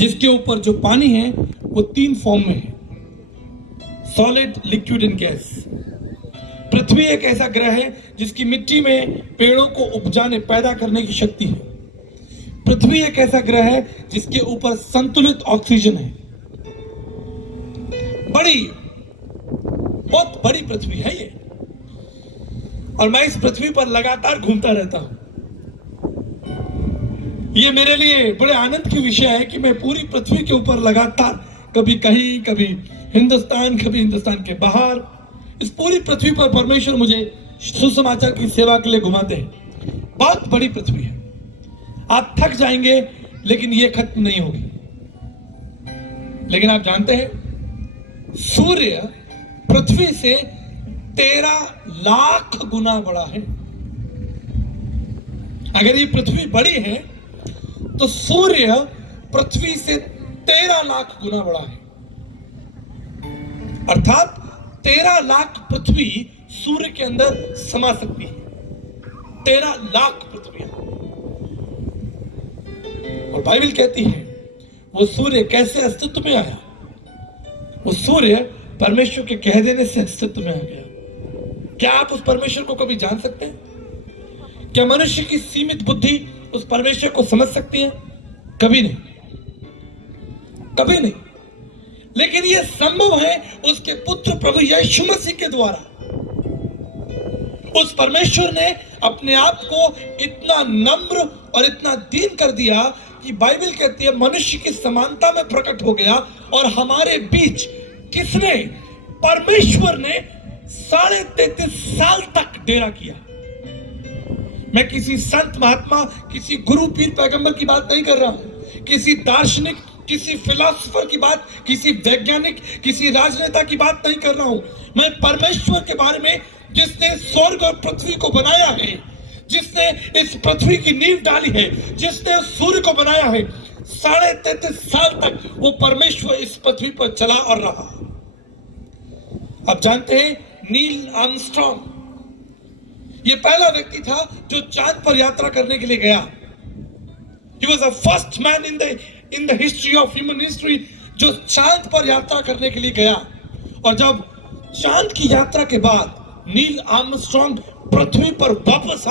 जिसके ऊपर जो पानी है वो 3 फॉर्म में है, सॉलिड, लिक्विड एंड गैस। पृथ्वी एक ऐसा ग्रह है जिसकी मिट्टी में पेड़ों को उपजाने, पैदा करने की शक्ति है। पृथ्वी एक ऐसा ग्रह है जिसके ऊपर संतुलित ऑक्सीजन है। बहुत बड़ी पृथ्वी है ये, और मैं इस पृथ्वी पर लगातार घूमता रहता हूं। ये मेरे लिए बड़े आनंद की विषय है कि मैं पूरी पृथ्वी के ऊपर लगातार, कभी कहीं, कभी हिंदुस्तान, कभी हिंदुस्तान के बाहर, इस पूरी पृथ्वी पर परमेश्वर मुझे सुसमाचार की सेवा के लिए घुमाते हैं। बहुत बड़ी पृथ्वी है, आप थक जाएंगे लेकिन ये खत्म नहीं होगी। लेकिन आप जानते हैं सूर्य पृथ्वी से 13 लाख गुना बड़ा है। अगर ये पृथ्वी बड़ी है तो सूर्य पृथ्वी से 13 लाख गुना बड़ा है। अर्थात 13 लाख पृथ्वी सूर्य के अंदर समा सकती है। 13 लाख पृथ्वी। और बाइबल कहती है वो सूर्य कैसे अस्तित्व में आया? वो सूर्य परमेश्वर के कह देने से अस्तित्व में आ गया। क्या आप उस परमेश्वर को कभी जान सकते हैं? क्या मनुष्य की सीमित बुद्धि उस परमेश्वर को समझ सकती है? कभी नहीं, कभी नहीं। लेकिन यह संभव है उसके पुत्र प्रभु यीशु मसीह के द्वारा। उस परमेश्वर ने अपने आप को इतना नम्र और इतना दीन कर दिया कि बाइबल कहती है मनुष्य की समानता में प्रकट हो गया। और हमारे बीच किसने? परमेश्वर ने 33.5 साल तक डेरा किया। मैं किसी संत महात्मा, किसी गुरु पीर पैगंबर की बात नहीं कर रहा हूं, किसी दार्शनिक, किसी फिलोसोफर की बात, किसी वैज्ञानिक, किसी राजनेता की बात नहीं कर रहा हूं। मैं परमेश्वर के बारे में, जिसने स्वर्ग और पृथ्वी को बनाया है, जिसने इस पृथ्वी की नींव डाली है, जिसने सूर्य को बनाया है, 33.5 साल तक वो परमेश्वर इस पृथ्वी पर चला और रहा। आप जानते हैं नील आर्मस्ट्रांग, ये पहला व्यक्ति था जो चांद पर यात्रा करने के लिए गया। He was the first man in the history of human history जो चांद पर यात्रा करने के लिए गया। और जब चांद की यात्रा के बाद नील आर्मस्ट्रांग पृथ्वी पर वापस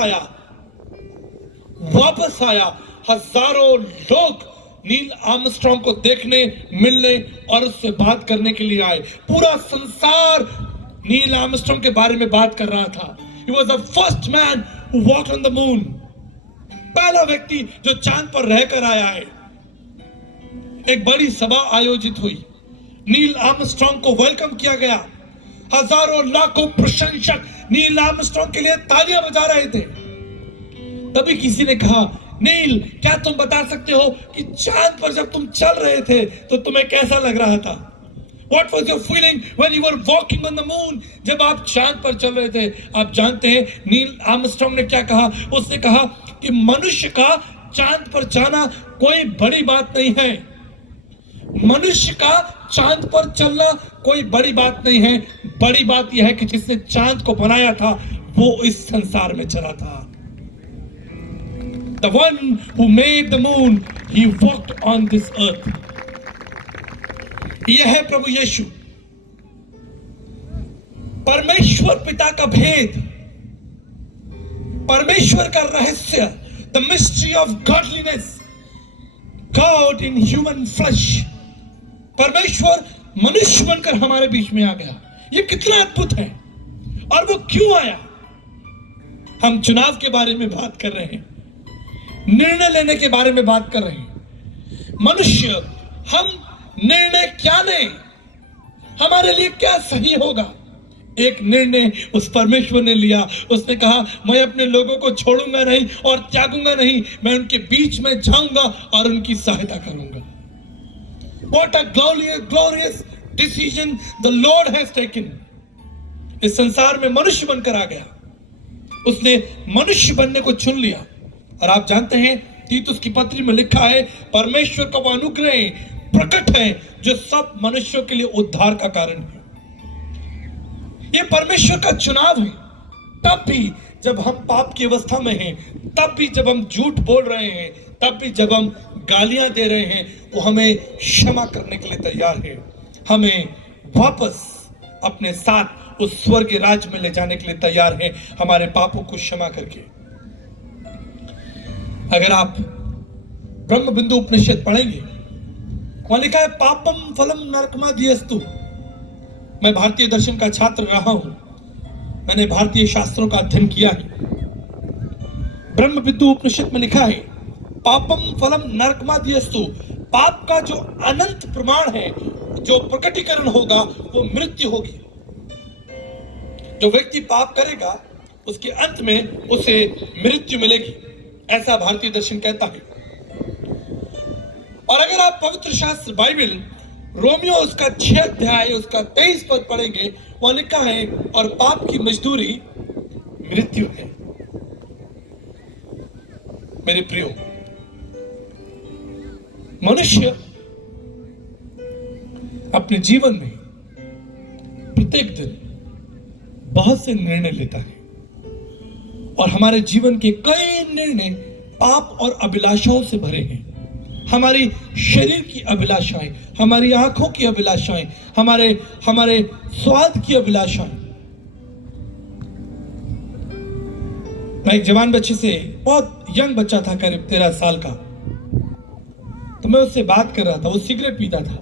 आया, हजारों लोग नील आर्मस्ट्रांग को देखने, मिलने और उससे बात करने के लिए आए। पूरा संसार नील आर्मस्ट्रांग के बारे में बात कर रहा था। He was the first man who walked on the moon. पहला व्यक्ति जो चांद पर रहकर आया है। एक बड़ी सभा आयोजित हुई, नील आर्मस्ट्रांग को वेलकम किया गया। हजारों लाखों प्रशंसक नील आर्मस्ट्रांग के लिए तालियां बजा रहे थे। तभी किसी ने कहा, नील, क्या तुम बता सकते हो कि चांद पर जब तुम चल रहे थे तो तुम्हें कैसा लग रहा था? What was your feeling when you were walking on the moon? जब आप चांद पर चल रहे थे। आप जानते हैं नील आर्मस्ट्रांग ने क्या कहा? उसने कहा कि मनुष्य का चांद पर जाना कोई बड़ी बात नहीं है। मनुष्य का चांद पर चलना कोई बड़ी बात नहीं है। बड़ी बात यह है कि जिसने चांद को बनाया था वो इस संसार में चला था। The one who made the moon, he walked on this earth. यह है प्रभु यीशु। परमेश्वर पिता का भेद, परमेश्वर का रहस्य, the mystery of godliness, God in human flesh. परमेश्वर मनुष्य बनकर हमारे बीच में आ गया। यह कितना अद्भुत है। और वो क्यों आया? हम चुनाव के बारे में बात कर रहे हैं, निर्णय लेने के बारे में बात कर रहे हैं। मनुष्य, हम निर्णय क्या लें? हमारे लिए क्या सही होगा? एक निर्णय उस परमेश्वर ने लिया। उसने कहा, मैं अपने लोगों को छोड़ूंगा नहीं और त्यागूंगा नहीं, मैं उनके बीच में जाऊंगा और उनकी सहायता करूंगा। What a glorious decision the Lord has taken. इस संसार में मनुष्य बनकर आ गया। उसने मनुष्य बनने को चुन लिया। और आप जानते हैं तीतुस की पत्री में लिखा है, परमेश्वर का वो अनुग्रह प्रकट है जो सब मनुष्यों के लिए उद्धार का कारण है। ये परमेश्वर का चुनाव है। तब भी जब हम पाप की अवस्था में हैं, तब भी जब हम झूठ बोल रहे हैं, तब भी जब हम गालियां दे रहे हैं वो हमें क्षमा करने के लिए तैयार है, हमें वापस अपने साथ उस स्वर्गीय राज्य में ले जाने के लिए तैयार है, हमारे पापों को क्षमा करके। अगर आप ब्रह्म बिंदु उपनिषद पढ़ेंगे, वहां लिखा है पापम फलम नरकमादियस्तु। मैं भारतीय दर्शन का छात्र रहा हूं, मैंने भारतीय शास्त्रों का अध्ययन किया है। ब्रह्म बिंदु उपनिषद में लिखा है पापम फलम नरकमादियस्तु। पाप का जो अनंत प्रमाण है, जो प्रकटीकरण होगा, वो मृत्यु होगी। जो व्यक्ति पाप करेगा उसके अंत में उसे मृत्यु मिलेगी, ऐसा भारतीय दर्शन कहता है। और अगर आप पवित्र शास्त्र बाइबल रोमियो उसका 6 अध्याय उसका 23 पद पढ़ेंगे, वहां लिखा है और पाप की मजदूरी मृत्यु है। मेरे प्रियो, मनुष्य अपने जीवन में प्रत्येक दिन बहुत से निर्णय लेता है और हमारे जीवन के कई निर्णय पाप और अभिलाषाओं से भरे हैं। हमारी शरीर की अभिलाषाएं, हमारी आंखों की अभिलाषाएं, हमारे स्वाद की अभिलाषाएं। मैं एक जवान बच्चे से, बहुत यंग बच्चा था, करीब 13 साल का, तो मैं उससे बात कर रहा था। वो सिगरेट पीता था।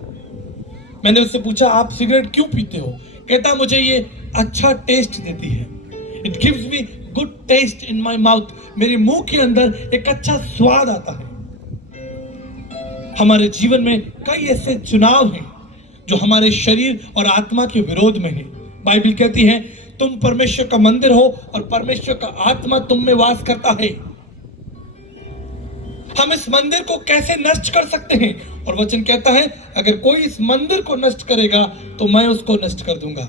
मैंने उससे पूछा आप सिगरेट क्यों पीते हो? कहता मुझे ये अच्छा टेस्ट देती है, it gives me good taste in my mouth. मेरे मुंह के अंदर एक अच्छा स्वाद आता है। हमारे जीवन में कई ऐसे चुनाव हैं जो हमारे शरीर और आत्मा के विरोध में है। बाइबल कहती है तुम परमेश्वर का मंदिर हो और परमेश्वर का आत्मा तुम में वास करता है। हम इस मंदिर को कैसे नष्ट कर सकते हैं? और वचन कहता है अगर कोई इस मंदिर को नष्ट करेगा तो मैं उसको नष्ट कर दूंगा।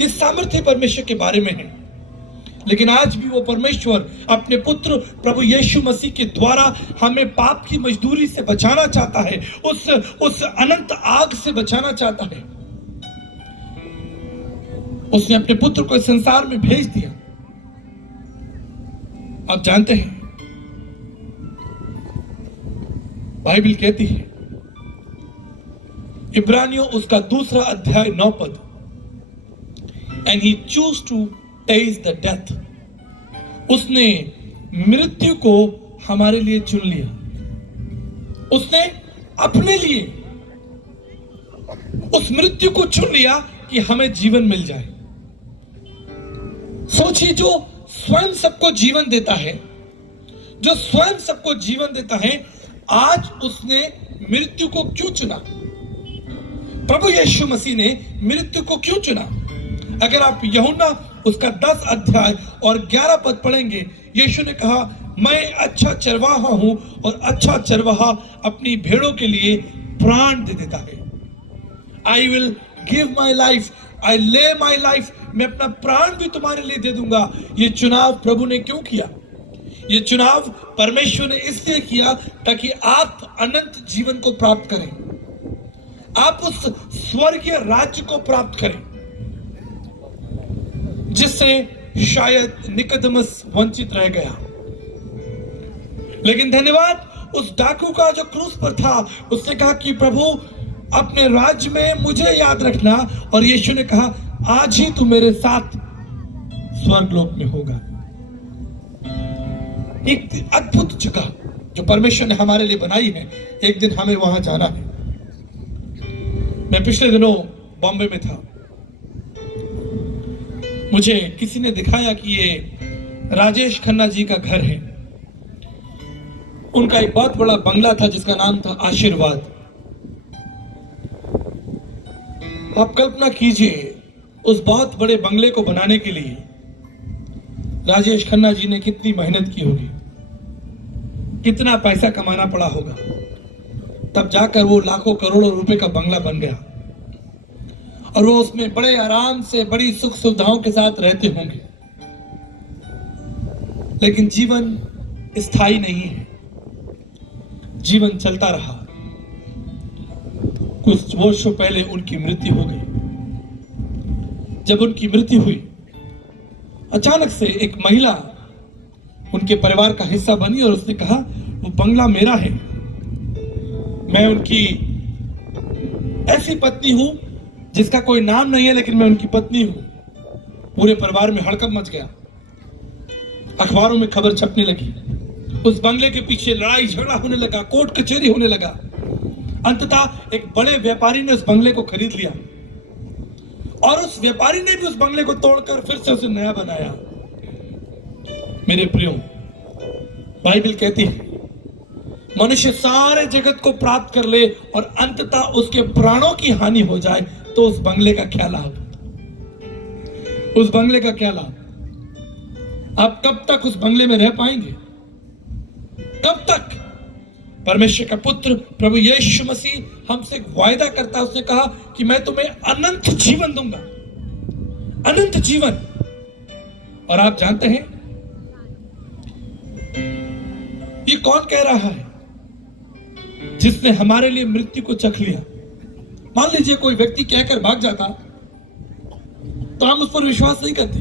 इस सामर्थ्य परमेश्वर के बारे में है। लेकिन आज भी वो परमेश्वर अपने पुत्र प्रभु यीशु मसीह के द्वारा हमें पाप की मजदूरी से बचाना चाहता है, उस अनंत आग से बचाना चाहता है। उसने अपने पुत्र को इस संसार में भेज दिया। आप जानते हैं बाइबल कहती है इब्रानियों उसका 2 अध्याय 9 पद, and he choose to taste the death. उसने मृत्यु को हमारे लिए चुन लिया। उसने अपने लिए उस मृत्यु को चुन लिया कि हमें जीवन मिल जाए। सोचिए, जो स्वयं सबको जीवन देता है, जो स्वयं सबको जीवन देता है, आज उसने मृत्यु को क्यों चुना? प्रभु यीशु मसीह ने मृत्यु को क्यों चुना? अगर आप यूहन्ना उसका 10 अध्याय और 11 पद पढ़ेंगे, यीशु ने कहा मैं अच्छा चरवाहा हूं और अच्छा चरवाहा अपनी भेड़ों के लिए प्राण दे देता है। I will give my life, I lay my life. मैं अपना प्राण भी तुम्हारे लिए दे दूंगा। ये चुनाव प्रभु ने क्यों किया? ये चुनाव परमेश्वर ने इसलिए किया ताकि आप अनंत जीवन को प्राप्त करें, आप उस स्वर्गीय राज्य को प्राप्त करें जिससे शायद निकोदेमस वंचित रह गया। लेकिन धन्यवाद उस डाकू का जो क्रूस पर था, उसने कहा कि प्रभु अपने राज्य में मुझे याद रखना, और यीशु ने कहा आज ही तू मेरे साथ स्वर्गलोक में होगा। एक अद्भुत जगह जो परमेश्वर ने हमारे लिए बनाई है, एक दिन हमें वहां जाना है। मैं पिछले दिनों बॉम्बे में था। मुझे किसी ने दिखाया कि ये राजेश खन्ना जी का घर है। उनका एक बहुत बड़ा बंगला था जिसका नाम था आशीर्वाद। आप कल्पना कीजिए उस बहुत बड़े बंगले को बनाने के लिए राजेश खन्ना जी ने कितनी मेहनत की होगी, कितना पैसा कमाना पड़ा होगा, तब जाकर वो लाखों करोड़ों रुपए का बंगला बन गया। और वो उसमें बड़े आराम से, बड़ी सुख सुविधाओं के साथ रहते होंगे। लेकिन जीवन स्थायी नहीं है, जीवन चलता रहा। कुछ वर्षों पहले उनकी मृत्यु हो गई। जब उनकी मृत्यु हुई, अचानक से एक महिला उनके परिवार का हिस्सा बनी और उसने कहा वो बंगला मेरा है। मैं उनकी ऐसी पत्नी हूं जिसका कोई नाम नहीं है, लेकिन मैं उनकी पत्नी हूं। पूरे परिवार में हड़कंप मच गया, अखबारों में खबर छपने लगी, उस बंगले के पीछे लड़ाई झगड़ा होने लगा, कोर्ट कचहरी होने लगा। अंततः एक बड़े व्यापारी ने उस बंगले को खरीद लिया और उस व्यापारी ने भी उस बंगले को तोड़कर फिर से उसे नया बनाया। मेरे प्रियो, बाइबल कहती है मनुष्य सारे जगत को प्राप्त कर ले और अंततः उसके प्राणों की हानि हो जाए तो उस बंगले का क्या लाभ? उस बंगले का क्या लाभ? आप कब तक उस बंगले में रह पाएंगे? कब तक? परमेश्वर का पुत्र प्रभु यीशु मसीह हमसे वायदा करता है, उसने कहा कि मैं तुम्हें अनंत जीवन दूंगा, अनंत जीवन। और आप जानते हैं ये कौन कह रहा है? जिसने हमारे लिए मृत्यु को चख लिया। मान लीजिए कोई व्यक्ति कहकर भाग जाता तो हम उस पर विश्वास नहीं करते,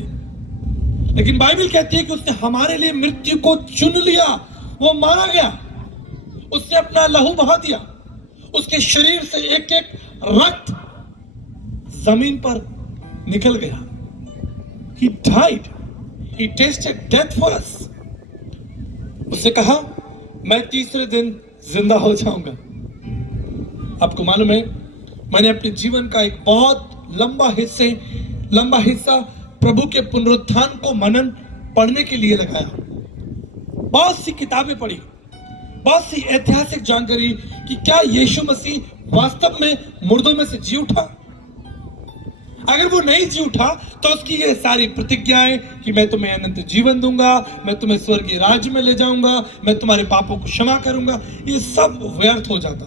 लेकिन बाइबल कहती है कि उसने हमारे लिए मृत्यु को चुन लिया। वो मारा गया, उसने अपना लहू बहा दिया, उसके शरीर से एक एक रक्त जमीन पर निकल गया। He died. He tasted death for us. उसने कहा मैं तीसरे दिन जिंदा हो जाऊंगा। आपको मालूम है, मैंने अपने जीवन का एक बहुत लंबा हिस्सा प्रभु के पुनरुत्थान को मनन पढ़ने के लिए लगाया। बहुत सी किताबें पढ़ी, बहुत सी ऐतिहासिक जानकारी कि क्या यीशु मसीह वास्तव में मुर्दों में से जी उठा। अगर वो नहीं जी उठा तो उसकी ये सारी प्रतिज्ञाएं कि मैं तुम्हें अनंत जीवन दूंगा, मैं तुम्हें स्वर्गीय राज्य में ले जाऊंगा, मैं तुम्हारे पापों को क्षमा करूंगा, ये सब व्यर्थ हो जाता।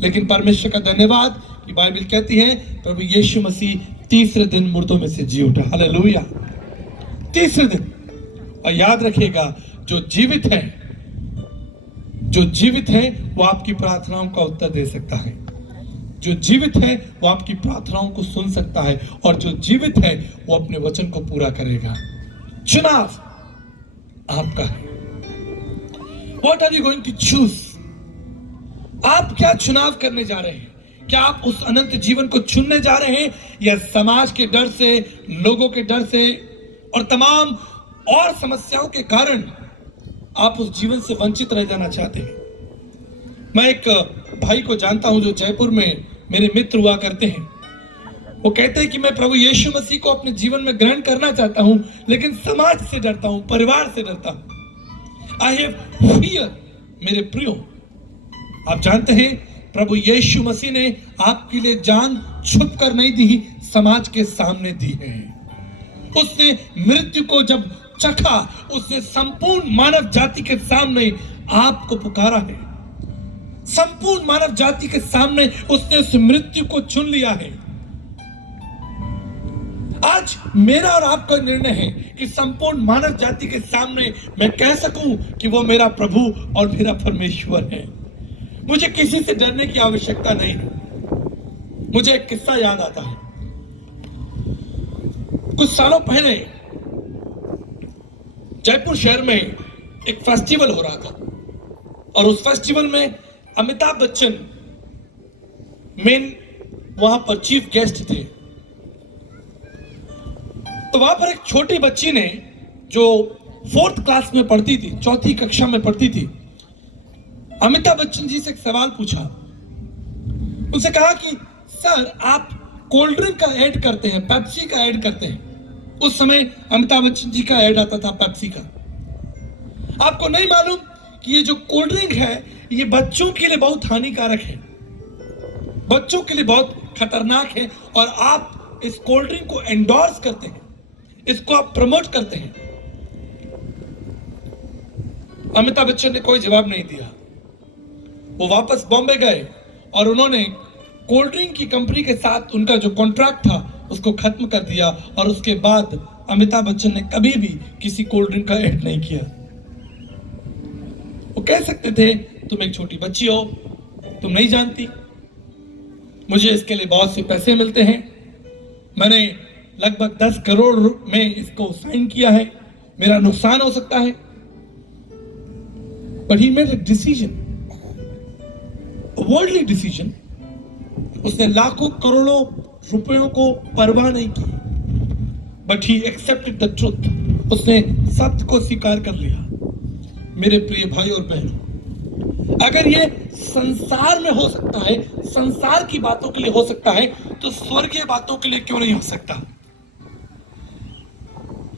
लेकिन परमेश्वर का धन्यवाद कि बाइबल कहती है प्रभु यीशु मसीह तीसरे दिन मुर्दों में से जी उठा। हालेलुया, तीसरे दिन। और याद रखिएगा, जो जीवित है वो आपकी प्रार्थनाओं का उत्तर दे सकता है। जो जीवित है वो आपकी प्रार्थनाओं को सुन सकता है, और जो जीवित है वो अपने वचन को पूरा करेगा। चुनाव आपका है। What are you going to choose? आप क्या चुनाव करने जा रहे हैं? क्या आप उस अनंत जीवन को चुनने जा रहे हैं, या समाज के डर से, लोगों के डर से और तमाम और समस्याओं के कारण आप उस जीवन से वंचित रह जाना चाहते हैं? मैं एक भाई को जानता हूं जो जयपुर में मेरे मित्र हुआ करते हैं। वो कहते हैं कि मैं प्रभु यीशु मसीह को अपने जीवन में ग्रहण करना चाहता हूं, लेकिन समाज से डरता हूं, परिवार से डरता हूं। I have fear. मेरे प्रियो, आप जानते हैं प्रभु यीशु मसीह ने आपके लिए जान छुप कर नहीं दी, समाज के सामने दी है। उसने मृत्यु को जब चखा, उसने संपूर्ण मानव जाति के सामने आपको पुकारा है। संपूर्ण मानव जाति के सामने उसने उस मृत्यु को चुन लिया है। आज मेरा और आपका निर्णय है कि संपूर्ण मानव जाति के सामने मैं कह सकूं कि वो मेरा प्रभु और मेरा परमेश्वर है। मुझे किसी से डरने की आवश्यकता नहीं है। मुझे एक किस्सा याद आता है। कुछ सालों पहले जयपुर शहर में एक फेस्टिवल हो रहा था, और उस फेस्टिवल में अमिताभ बच्चन मेन वहां पर चीफ गेस्ट थे। तो वहां पर एक छोटी बच्ची ने, जो 4th क्लास में पढ़ती थी, 4th कक्षा में पढ़ती थी, अमिताभ बच्चन जी से एक सवाल पूछा। उनसे कहा कि सर, आप कोल्ड ड्रिंक का ऐड करते हैं, पेप्सी का ऐड करते हैं। उस समय अमिताभ बच्चन जी का ऐड आता था पेप्सी का। आपको नहीं मालूम कि ये जो कोल्ड ड्रिंक है ये बच्चों के लिए बहुत हानिकारक है, बच्चों के लिए बहुत खतरनाक है, और आप इस कोल्ड ड्रिंक को एंडोर्स करते हैं, इसको आप प्रमोट करते हैं। अमिताभ बच्चन ने कोई जवाब नहीं दिया। वो वापस बॉम्बे गए और उन्होंने कोल्ड ड्रिंक की कंपनी के साथ उनका जो कॉन्ट्रैक्ट था उसको खत्म कर दिया, और उसके बाद अमिताभ बच्चन ने कभी भी किसी कोल्ड ड्रिंक का ऐड नहीं किया। वो कह सकते थे तुम एक छोटी बच्ची हो, तुम नहीं जानती, मुझे इसके लिए बहुत से पैसे मिलते हैं, मैंने लगभग 10 करोड़ में इसको साइन किया है, मेरा नुकसान हो सकता है। But he made a decision, a worldly decision. उसने लाखों करोड़ों रुपयों को परवाह नहीं की, but he accepted the truth. उसने सत्य को स्वीकार कर लिया। मेरे प्रिय भाई और बहनों, अगर ये संसार में हो सकता है, संसार की बातों के लिए हो सकता है, तो स्वर्गीय बातों के लिए क्यों नहीं हो सकता?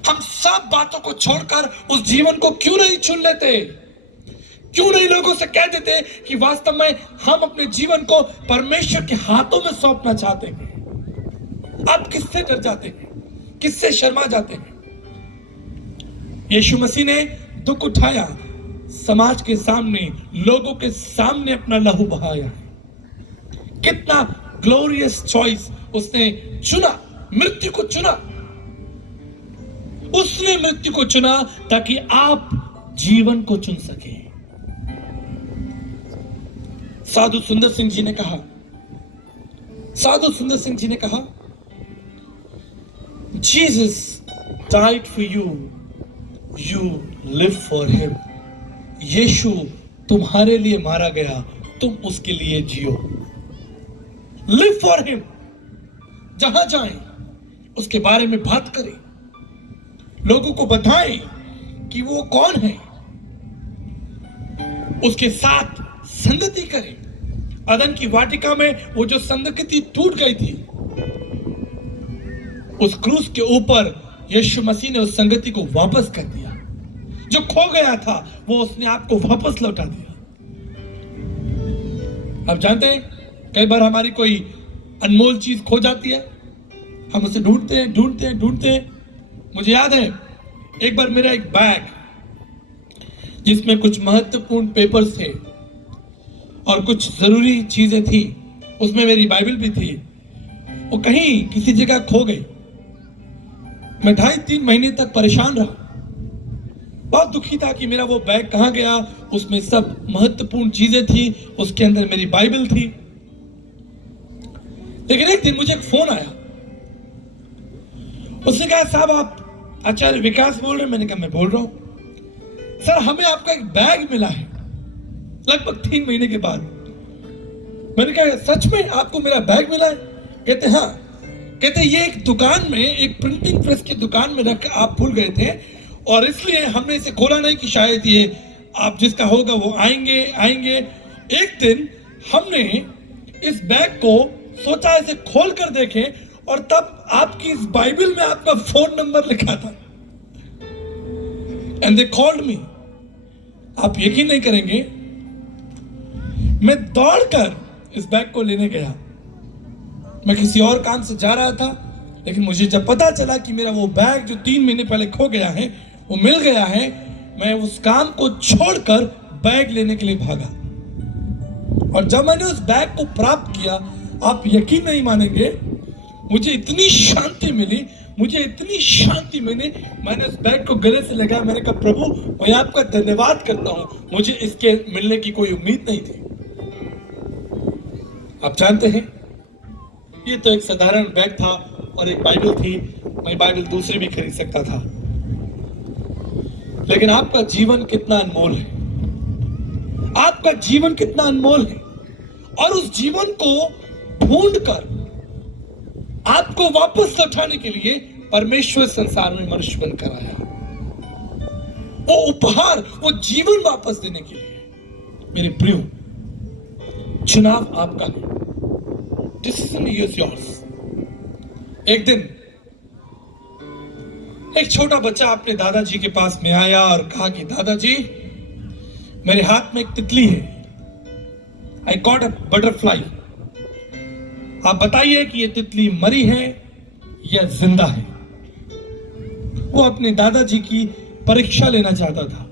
हम सब बातों को छोड़कर उस जीवन को क्यों नहीं चुन लेते? क्यों नहीं लोगों से कह देते कि वास्तव में हम अपने जीवन को परमेश्वर के हाथों में सौंपना चाहते हैं? आप किससे डर जाते हैं? किससे शर्मा जाते हैं? यीशु मसीह ने दुख उठाया, समाज के सामने, लोगों के सामने अपना लहू बहाया। कितना ग्लोरियस चॉइस उसने चुना, मृत्यु को चुना। उसने मृत्यु को चुना ताकि आप जीवन को चुन सके। साधु सुंदर सिंह जी ने कहा, Jesus died for you, you live for him. यीशु तुम्हारे लिए मारा गया, तुम उसके लिए जियो। Live for him. जहां जाएं उसके बारे में बात करें, लोगों को बताएं कि वो कौन है, उसके साथ संगति करें। अदन की वाटिका में वो जो संगति टूट गई थी, उस क्रूस के ऊपर यीशु मसीह ने उस संगति को वापस कर दिया। जो खो गया था वो उसने आपको वापस लौटा दिया। आप जानते हैं, कई बार हमारी कोई अनमोल चीज खो जाती है, हम उसे ढूंढते हैं। मुझे याद है, एक बार मेरा एक बैग जिसमें कुछ महत्वपूर्ण पेपर्स थे और कुछ जरूरी चीजें थी, उसमें मेरी बाइबल भी थी, वो कहीं किसी जगह खो गई। मैं 2.5-3 महीने तक परेशान रहा, बहुत दुखी था कि मेरा वो बैग कहां गया। उसमें सब महत्वपूर्ण चीजें थी, उसके अंदर मेरी बाइबल थी। लेकिन एक दिन मुझे एक फोन आया, उसने कहा, साहब आप आचार्य विकास बोल रहे हैं? मैंने कहा मैं बोल रहा हूं। सर, हमें आपका एक बैग मिला है लगभग 3 महीने के बाद। मैंने कहा सच में आपको मेरा बैग मिला है? कहते हाँ। कहते ये एक दुकान में, एक प्रिंटिंग प्रेस की दुकान में रख आप भूल गए थे और इसलिए हमने इसे खोला नहीं कि शायद ये आप जिसका होगा वो आएंगे। एक दिन हमने इस बैग को सोचा इसे खोल कर देखें और तब आपकी इस बाइबल में आपका फोन नंबर लिखा था। And they called me. आप यकीन नहीं करेंगे, मैं दौड़कर इस बैग को लेने गया। मैं किसी और काम से जा रहा था, लेकिन मुझे जब पता चला कि मेरा वो बैग जो 3 महीने पहले खो गया है वो मिल गया है, मैं उस काम को छोड़कर बैग लेने के लिए भागा। और जब मैंने उस बैग को प्राप्त किया, आप यकीन नहीं मानेंगे, मुझे इतनी शांति मिली, मैंने उस बैग को गले से लगाया। मैंने कहा प्रभु, मैं आपका धन्यवाद करता हूं, मुझे इसके मिलने की कोई उम्मीद नहीं थी। आप जानते हैं, ये तो एक साधारण बैग था और एक बाइबल थी, मैं बाइबल दूसरी भी खरीद सकता था। लेकिन आपका जीवन कितना अनमोल है, आपका जीवन कितना अनमोल है। और उस जीवन को ढूंढकर आपको वापस लौटाने के लिए परमेश्वर संसार में मनुष्य बनकर आया, वो उपहार, वो जीवन वापस देने के लिए। मेरे प्रियो, चुनाव आपका है, डिसीजन इज योर्स। एक दिन एक छोटा बच्चा अपने दादाजी के पास में आया और कहा कि दादाजी, मेरे हाथ में एक तितली है, आई गॉट अ बटरफ्लाई। आप बताइए कि ये तितली मरी है या जिंदा है। वो अपने दादाजी की परीक्षा लेना चाहता था।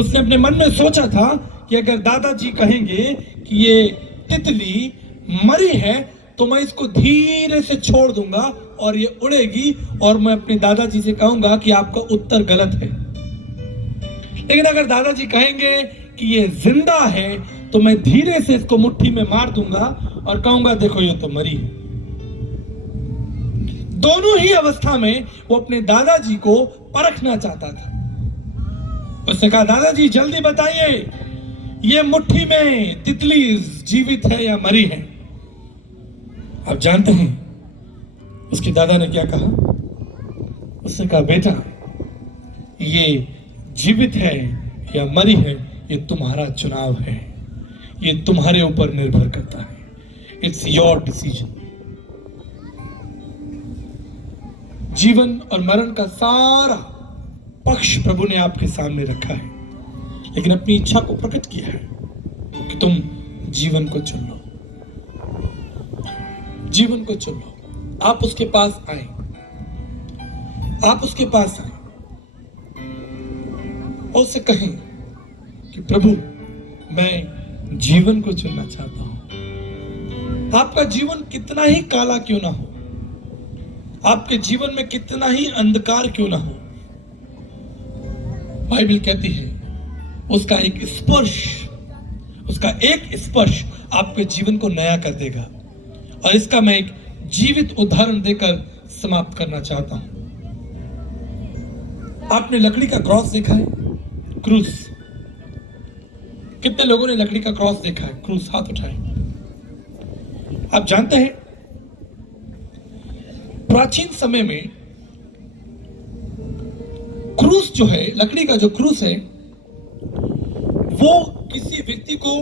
उसने अपने मन में सोचा था कि अगर दादाजी कहेंगे कि ये तितली मरी है तो मैं इसको धीरे से छोड़ दूंगा और ये उड़ेगी और मैं अपने दादाजी से कहूंगा कि आपका उत्तर गलत है। लेकिन अगर दादाजी कहेंगे कि ये जिंदा है तो मैं धीरे से इसको मुट्ठी में मार दूंगा और कहूंगा देखो ये तो मरी है। दोनों ही अवस्था में वो अपने दादाजी को परखना चाहता था। उसने कहा, दादाजी जल्दी बताइए, ये मुट्ठी में तितली जीवित है या मरी है? आप जानते हैं उसके दादा ने क्या कहा? उसने कहा, बेटा ये जीवित है या मरी है, ये तुम्हारा चुनाव है, ये तुम्हारे ऊपर निर्भर करता है। It's your decision. जीवन और मरण का सारा पक्ष प्रभु ने आपके सामने रखा है, लेकिन अपनी इच्छा को प्रकट किया है कि तुम जीवन को चुन लो, जीवन को चुन लो। आप उसके पास आए, आप उसके पास आए और उससे कहें कि प्रभु मैं जीवन को चुनना चाहता हूं। आपका जीवन कितना ही काला क्यों ना हो, आपके जीवन में कितना ही अंधकार क्यों ना हो, बाइबल कहती है उसका एक स्पर्श, उसका एक स्पर्श आपके जीवन को नया कर देगा। और इसका मैं एक जीवित उदाहरण देकर समाप्त करना चाहता हूं। आपने लकड़ी का क्रॉस देखा है? क्रूस। कितने लोगों ने लकड़ी का क्रॉस देखा है? क्रूस, हाथ उठाए। आप जानते हैं प्राचीन समय में क्रूस जो है, लकड़ी का जो क्रूस है, वो किसी व्यक्ति को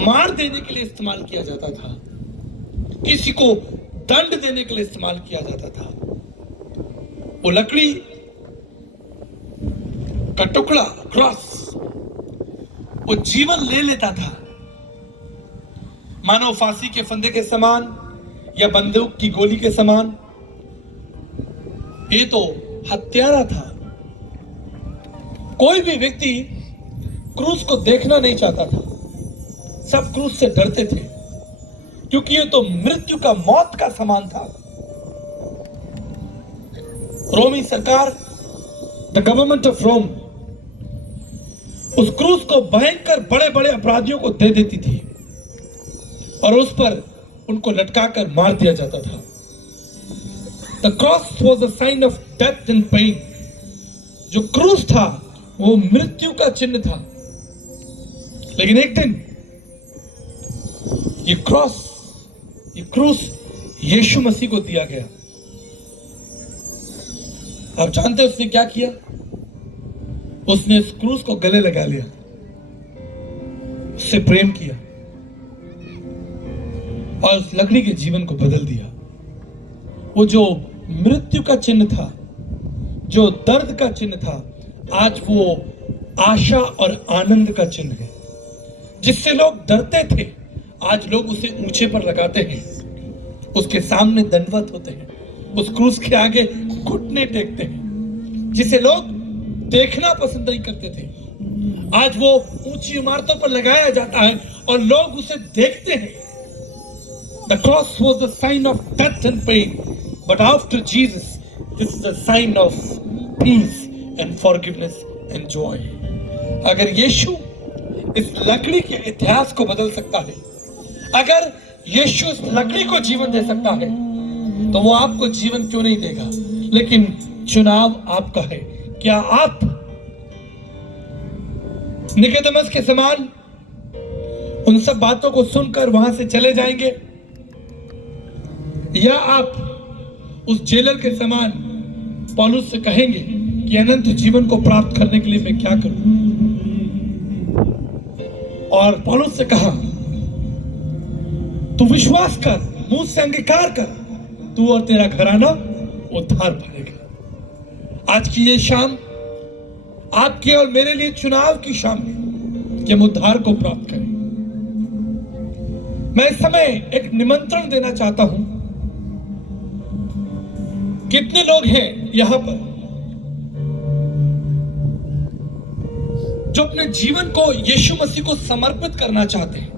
मार देने के लिए इस्तेमाल किया जाता था, किसी को दंड देने के लिए इस्तेमाल किया जाता था। वो लकड़ी का टुकड़ा, क्रॉस, वो जीवन ले लेता था, मानो फांसी के फंदे के समान या बंदूक की गोली के समान। ये तो हत्यारा था। कोई भी व्यक्ति क्रूस को देखना नहीं चाहता था, सब क्रूस से डरते थे, क्योंकि ये तो मृत्यु का, मौत का समान था। रोमी सरकार, द गवर्नमेंट ऑफ रोम, उस क्रूस को भयंकर बड़े बड़े अपराधियों को दे देती थी और उस पर उनको लटकाकर मार दिया जाता था। The cross was a sign of death and pain. जो क्रूस था वो मृत्यु का चिन्ह था। लेकिन एक दिन ये क्रूस यीशु मसीह को दिया गया। आप जानते हैं उसने क्या किया? उसने इस क्रूस को गले लगा लिया, उससे प्रेम किया और उस लकड़ी के जीवन को बदल दिया। वो जो मृत्यु का चिन्ह था, जो दर्द का चिन्ह था, आज वो आशा और आनंद का चिन्ह है। जिससे लोग डरते थे, आज लोग उसे ऊंचे पर लगाते हैं, उसके सामने दंडवत होते हैं, उस क्रूस के आगे घुटने टेकते हैं। जिसे लोग देखना पसंद नहीं करते थे, आज वो ऊंची इमारतों पर लगाया जाता है और लोग उसे देखते हैं। The cross was the sign of death and pain, but after Jesus, this is a sign of peace and forgiveness and joy. अगर यीशु इस लकड़ी के इतिहास को बदल सकता है, अगर यीशु इस लकड़ी को जीवन दे सकता है, तो वो आपको जीवन क्यों नहीं देगा? लेकिन चुनाव आपका है। क्या आप निकोदेमस के समान उन सब बातों को सुनकर वहां से चले जाएंगे, या आप उस जेलर के समान पौलुस से कहेंगे कि अनंत जीवन को प्राप्त करने के लिए मैं क्या करूं? और पौलुस से कहा, तू विश्वास कर, मुंह से अंगीकार कर, तू और तेरा घराना उद्धार पाएगा। आज की ये शाम आपके और मेरे लिए चुनाव की शाम है कि हम उद्धार को प्राप्त करें। मैं इस समय एक निमंत्रण देना चाहता हूं। कितने लोग हैं यहां पर जो अपने जीवन को यीशु मसीह को समर्पित करना चाहते हैं?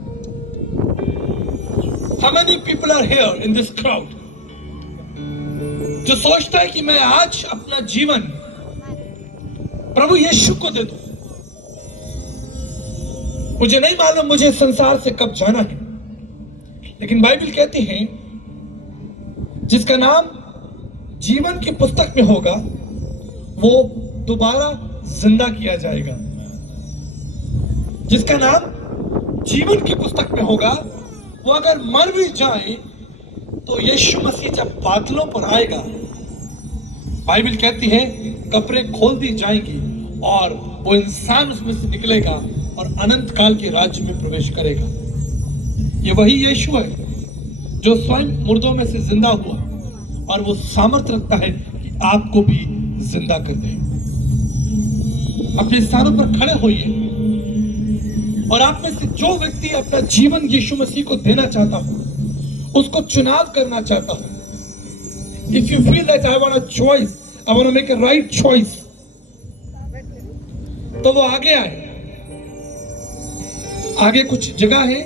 How many people are here in this crowd? जो सोचता है कि मैं आज अपना जीवन प्रभु यीशु को दे दूं। मुझे नहीं मालूम मुझे संसार से कब जाना है, लेकिन बाइबल कहती है जिसका नाम जीवन की पुस्तक में होगा वो दोबारा जिंदा किया जाएगा। जिसका नाम जीवन की पुस्तक में होगा, वो अगर मर भी जाए तो यीशु मसीह जब बादलों पर आएगा, बाइबल कहती है कब्रें खोल दी जाएंगी और वो इंसान उसमें से निकलेगा और अनंत काल के राज्य में प्रवेश करेगा। ये वही यीशु है जो स्वयं मुर्दों में से जिंदा हुआ और वो सामर्थ्य रखता है कि आपको भी जिंदा कर दे। अपने स्थानों पर खड़े होइए और आप में से जो व्यक्ति अपना जीवन यीशु मसीह को देना चाहता हो, उसको चुनाव करना चाहता हो, if you feel that I want a choice, I want to make a right choice, तो वो आगे आए। आगे कुछ जगह है,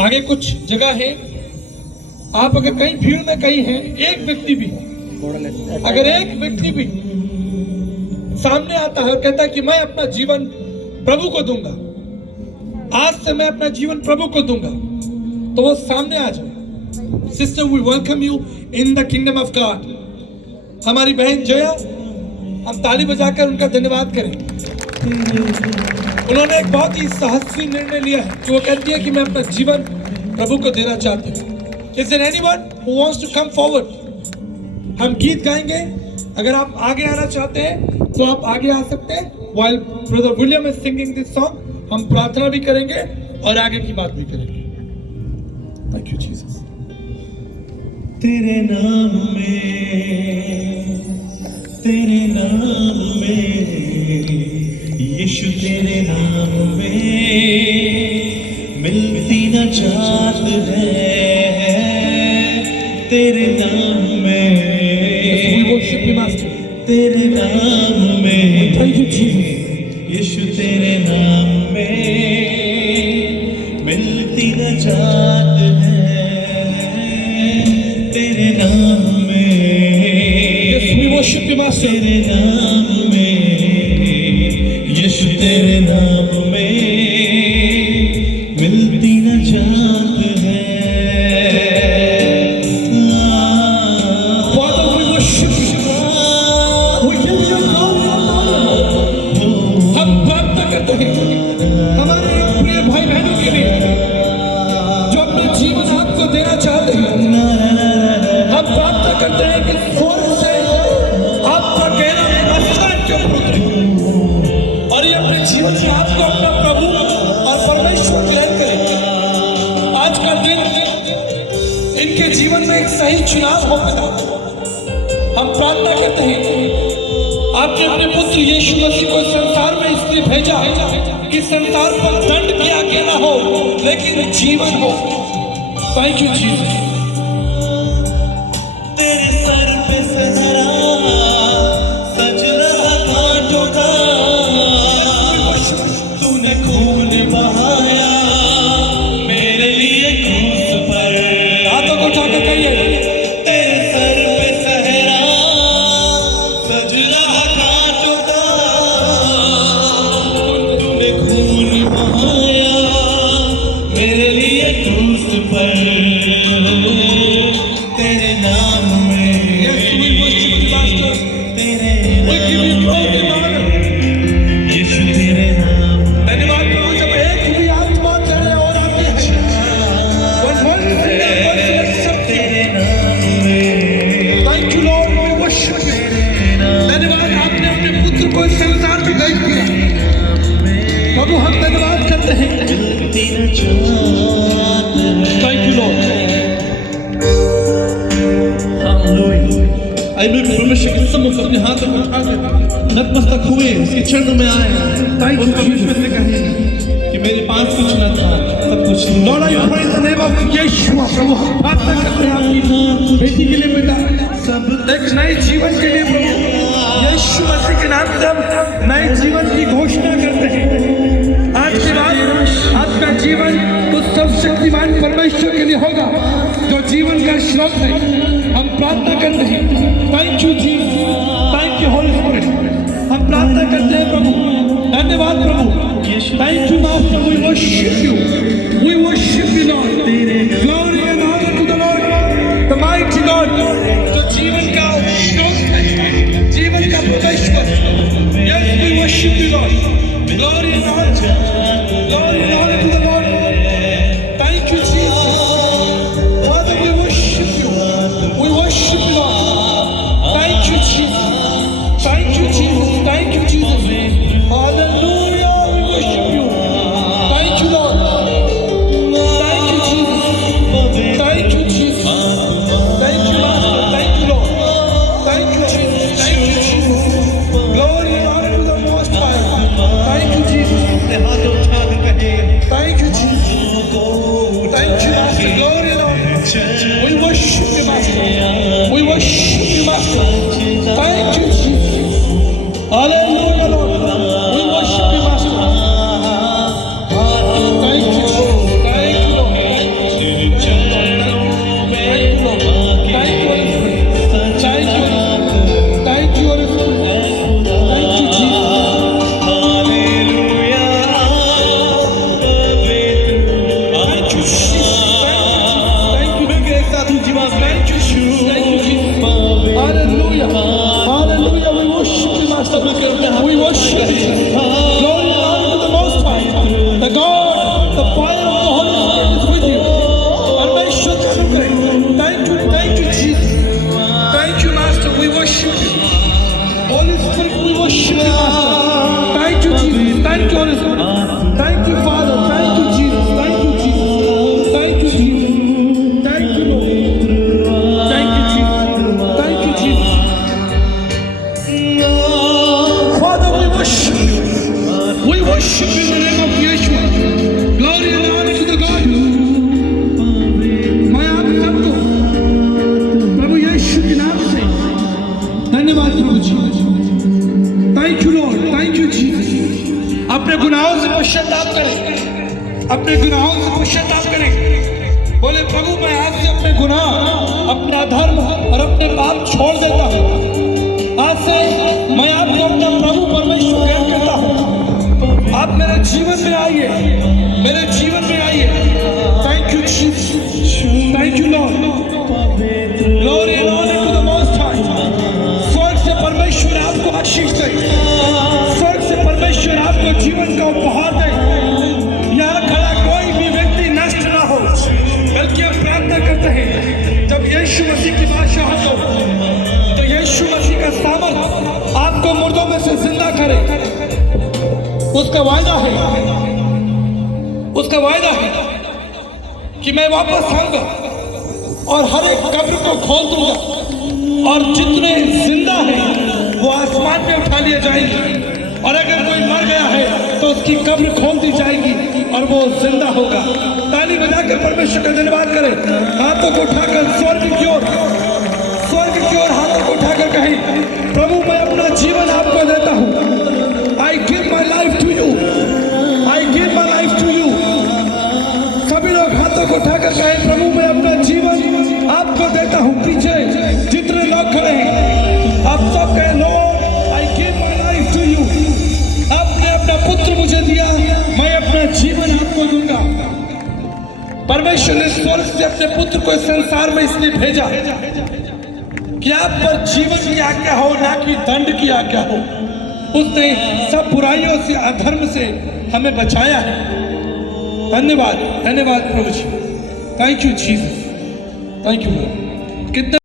आगे कुछ जगह है। आप अगर कहीं भीड़ में कहीं हैं, एक व्यक्ति भी, अगर एक व्यक्ति भी सामने आता है और कहता है कि मैं अपना जीवन प्रभु को दूंगा, आज से मैं अपना जीवन प्रभु को दूंगा, तो वो सामने आ जाए। Sister, we welcome you in the kingdom of God. हमारी बहन जया, हम ताली बजाकर उनका धन्यवाद करें। उन्होंने एक बहुत ही साहसी निर्णय लिया है कि वो कहती है कि मैं अपना जीवन प्रभु को देना चाहती हूँ। Is there anyone who wants to come forward? हम गीत गाएंगे। अगर आप आगे आना चाहते हैं तो आप आगे आ सकते हैं। While Brother William is singing this song, हम प्रार्थना भी करेंगे और आगे की बात भी करेंगे। Thank you Jesus। तेरे नाम में यीशु, तेरे नाम में मिलती न जात है, तेरे नाम में, तेरे नाम में, यीशु तेरे नाम में मिलती न जात है, तेरे नाम में, तेरे नाम में, यीशु तेरे नाम में मिलती न जात है। हमारे प्रिय भाई बहनों के लिए जो अपना जीवन आपको देना चाहते हैं, हम प्रार्थना करते हैं कि स्वर्ग से आपका कहना आसमान के ऊपर उतरे और ये अपने जीवन से आपको अपना प्रभु और परमेश्वर ग्रहण करें। आज का दिन इनके जीवन में एक सही चुनाव हो गया। हम प्रार्थना करते हैं आपने अपने पुत्र यीशु मसीह को संसार में इसलिए भेजा है कि संसार पर दंड की आज्ञा ना हो, लेकिन जीवन हो। Thank you Jesus. तेरे सर पे सहरा सज रहा कांटों का, तूने खून बहाया मेरे लिए क्रूस पर। हाथों को उठाकर कहिए, तेरे सर पे सहरा सज रहा कांटों का, तूने खून बहाया मेरे लिए क्रूस पर। तेरे नाम में, तेरे यीशु तेरे नाम, धन्यवाद प्रभु। जब एक भी आत्मा चढ़े और आते हैं, तेरे नाम में, thank you lord, we worship you. धन्यवाद, आपने अपने पुत्र को इस संसार में भेज दिया। प्रभु हम धन्यवाद करते हैं। Thank you Lord. आइए परमेश्वर के सम्मुख अपने हाथों को उठाकर नतमस्तक हुए उसके चरणों में आए और परमेश्वर से कहें कि मेरे पास कुछ न था, सब कुछ lord I pray in the name of यीशु। प्रभु हम प्रार्थना करते हैं आपकी बेटी के लिए, बेटा सब एक नए जीवन के लिए प्रभु यीशु मसीह के नाम से हम नए जीवन की घोषणा करते हैं। आज के बाद आपका जीवन उस सर्वशक्तिमान परमेश्वर के लिए होगा जो जीवन का स्रोत है। हम प्रार्थना करते हैं। Thank you Jesus, thank you holy spirit. हम प्रार्थना करते हैं प्रभु। धन्यवाद प्रभु। Thank you master, we worship you, we worship you lord. Glory and honour to the lord the mighty God, जो जीवन का स्रोत है, जीवन का worship you, Lord. Glory and honor. Glory and honor to the Lord. Thank you, Jesus. Father, we worship you. We worship you, Lord. Thank you, Jesus. Thank you, Jesus. Thank you, Jesus. Hallelujah. We worship you. Thank you, Lord. Thank you, Jesus. Thank you, Jesus. Thank you, Master. Thank you, Lord. Thank you, Jesus. Thank you, Jesus. Glory and honor to the Most High. Thank you, Jesus. अपने हाथ उठाकर कहें Thank you, Jesus. Thank you, Master. Glory and honor. We worship you, Master. We worship you, Master. Thank you, Jesus. Hallelujah, Lord. We worship you, Master. Thank you, Jesus. Thank you, Lord. Thank you, Lord. Thank you, Holy Spirit. Thank you, Holy Spirit. Thank you, Holy Spirit. Thank you, Jesus. Thank you, Jesus. Thank you, Jesus. Thank you, Jesus. Thank you, Jesus. Hallelujah. Hallelujah. We worship you, Master. We worship you. Glory and honor to the Most High. The God, the fire of the Holy Spirit is with you. Parmeshwar ka anughrah. Thank you, Jesus. Thank you, Master. We worship you. Holy Spirit, we worship you, Master. Thank you, Jesus. Thank you, Holy Spirit. Thank you, Father. Thank you, Jesus. Thank you, Jesus. Thank you, Jesus. Thank you, Lord. Thank you, Jesus. Thank you, Jesus. Father, we worship you. We worship you in the name of Yeshua. Glory and honor to the God. मैं आप सबको प्रभु यीशु के नाम से धन्यवाद प्रभु जी। Thank you, Lord. Thank you, Jesus. अपने गुनाहों से पश्चाताप करें। अपने गुनाहों से पश्चाताप करें। बोले प्रभु मैं आपसे अपने गुनाह, अपना धर्म और अपने पाप छोड़ देता हूँ। आज से मैं आपको अपना प्रभु परमेश्वर ज्ञान करता हूँ। आप मेरे जीवन में आइए, मेरे जीवन में आइए। Thank you, Jesus. Thank you, Lord. Glory and honor to the Most High. स्वर्ग से परमेश्वर आपको आशीष दे। स्वर्ग से परमेश्वर आपको जीवन का उपहार दे। यहाँ खड़ा कोई भी व्यक्ति नष्ट ना हो, बल्कि हम प्रार्थना करते हैं जब यीशु मसीह की बादशाहत हो तो यीशु मसीह का सामर्थ आपको मुर्दों में से जिंदा करे। उसका वायदा है, उसका वायदा है कि मैं वापस आऊंगा और हर एक कब्र को खोल दूंगा और जितने जिंदा हैं वो आसमान पे उठा लिए जाएंगे और अगर कोई मर गया है तो उसकी कब्र खोल दी जाएगी और वो जिंदा होगा। ताली बजाकर परमेश्वर का धन्यवाद करें। हाथों को उठाकर स्वर्ग की ओर हाथों को उठाकर कहें प्रभु मैं अपना जीवन आपको देता हूँ। I give my life to you. I give my life to you. सभी लोग हाथों को उठाकर कहें प्रभु मैं अपना जीवन आपको देता हूँ। पीछे जितने लोग खड़े हैं आप सब कहें lord I give my life to you. आपने अपना पुत्र मुझे दिया, मैं अपना जीवन आपको दूंगा। परमेश्वर ने स्वर्ग से अपने पुत्र को इस संसार में इसलिए भेजा कि आप पर जीवन की आज्ञा हो, ना कि दंड की आज्ञा हो। उसने सब बुराइयों से, अधर्म से हमें बचाया है। धन्यवाद, धन्यवाद प्रभु जी। Thank you Jesus. Thank you. कितने